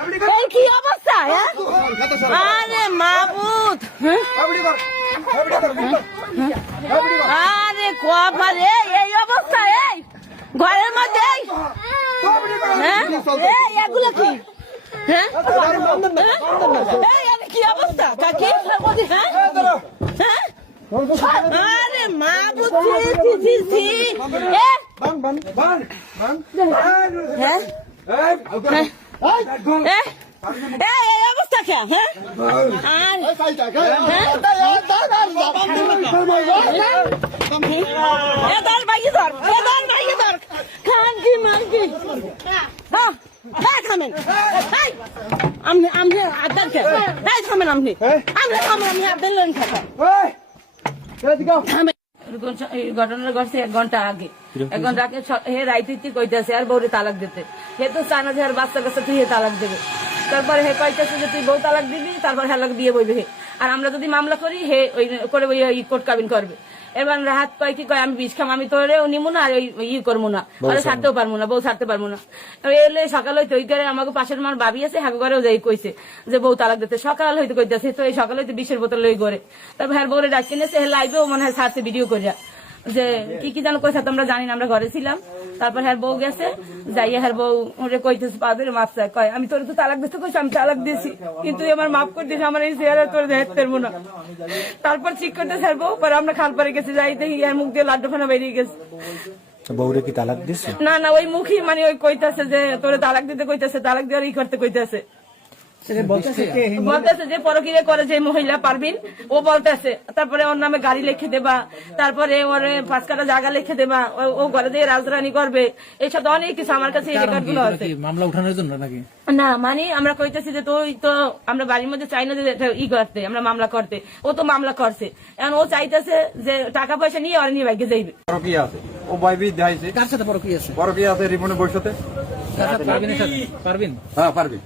এই কি অবস্থা? আরে মাবুদ, আরে কপারে এই অবস্থা, এই ঘরের মধ্যে এগুলো কি? কি অবস্থা কাকি? আরে মাবুদ, এই অবস্থা কে? ঘটনা ঘটছে 1 ঘন্টা আগে। 1 ঘন্টা আগে হে রাইতে কইতেছে আর বউরে তালাক দিতে। হে তো চায় না যে আর বাচ্চা কাছে তুই তালাক দেবে। তারপরে হে কইতেছে যে তুই বউ তালাক দিবি, তারপর হেলাক বিয়ে বইবে হে। আর আমরা যদি মামলা করি হে ওই করে কোর্ট কাবিন করবে। এবার রাহাত কয় কি কয় আমি বিষ খাম, আমি তোরেও নিবো না আর করবো না, ছাড়তেও পারবো না, বউ ছাড়তে পারবো না। এলে সকাল হইতে ওই ঘরে আমাকে পাশের মার ভাবি আছে, হাগু ঘরেও যাই কইছে যে বউ তালাক দিতে। সকাল হইতে কইতেছে, তো এই সকাল হইতে 20-এর বোতল লই ঘরে। তারপর হ্যার বউরে ডাকি নিয়েছে, হে লাইভেও মনে হয় ছাড়ছে ভিডিও করিয়া যে কি যেন কইছে, তোমরা জানি না, আমরা ঘরে ছিলাম। তারপর হ্যার বউ গেছে, যাইয়া হ্যার বউ ওরে কইতেছে পাবে মাপ চায়, কয় আমি তোর তো তালাক দিতে কইছি, আমি তালাক দিয়েছি, কিন্তু আমার মাফ করে দিয়েছে, আমার এই চেহারা তোর দেখতে পারবো না। তারপর ঠিক করতেছে হ্যার বউ, পরে আমরা খাল পারে গেছি, যাই দেখি ইয়ার মুখ দিয়ে লাড্ডুখানা বেরিয়ে গেছে। বউরে কি তালাক দিছে? না না, ওই মুখই মানে ওই কইতাছে যে তোরে তালাক দিতে কইতাছে, তালাক দেওয়ার করতে কইতাছে। বলতেছে যে পরকিয়া করে যে মহিলা পারবিন, ও বলতেছে। তারপরে ওর নামে গাড়ি লিখে দেবা, তারপরে ওর 5 কাঠা জায়গা লিখে দেবা, ও ঘরে দিয়ে রাজধানী করবে, এইসব অনেক কিছু আমার কাছে এই রেকর্ড গুলো আছে। মামলা উঠানোর জন্য নাকি? না মানে আমরা কইতেছি যে তুই তো, আমরা বাড়ির মধ্যে চাই না যে করতে, আমরা মামলা করতে, ও তো মামলা করছে। এখন ও চাইতেছে যে টাকা পয়সা নিয়ে ওর নিয়ে বাইকে যাইবে। পরকিয়া আছে, ও বাইবি দেখাইছে। কার সাথে পরকিয়া আছে? পরকিয়া আছে রিপনের বউর সাথে। পারবিনের সাথে? পারবিন? হ্যাঁ পারবিন।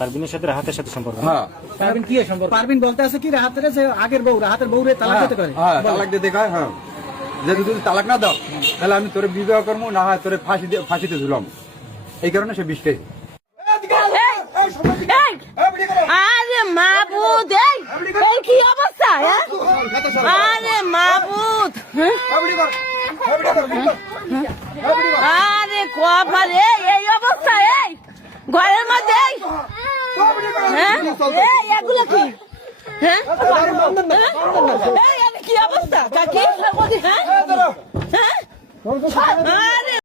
পারবিনের সাথে রাহাতের সাথে সম্পর্ক? হ্যাঁ। পারবিন কি সম্পর্ক? পারবিন বলতে আছে কি রাহাতের যে আগের বউ, রাহাতের বউরে তালাক দিতে করে? হ্যাঁ তালাক দিয়ে দেখায়। হ্যাঁ, যদি তুই তালাক না দাও তাহলে আমি তোরে বিবাহ করবো, না হয় তোরে ফাঁসিতে ঝুলাম। এই কারণে সে বিষ খেয়েছে। আরে মাবুদ, এই কি অবস্থা? আরে মাবুদ, আরে কপারে এই অবস্থা, এই ঘরের মধ্যে এগুলো কি? কি অবস্থা কাকি? আরে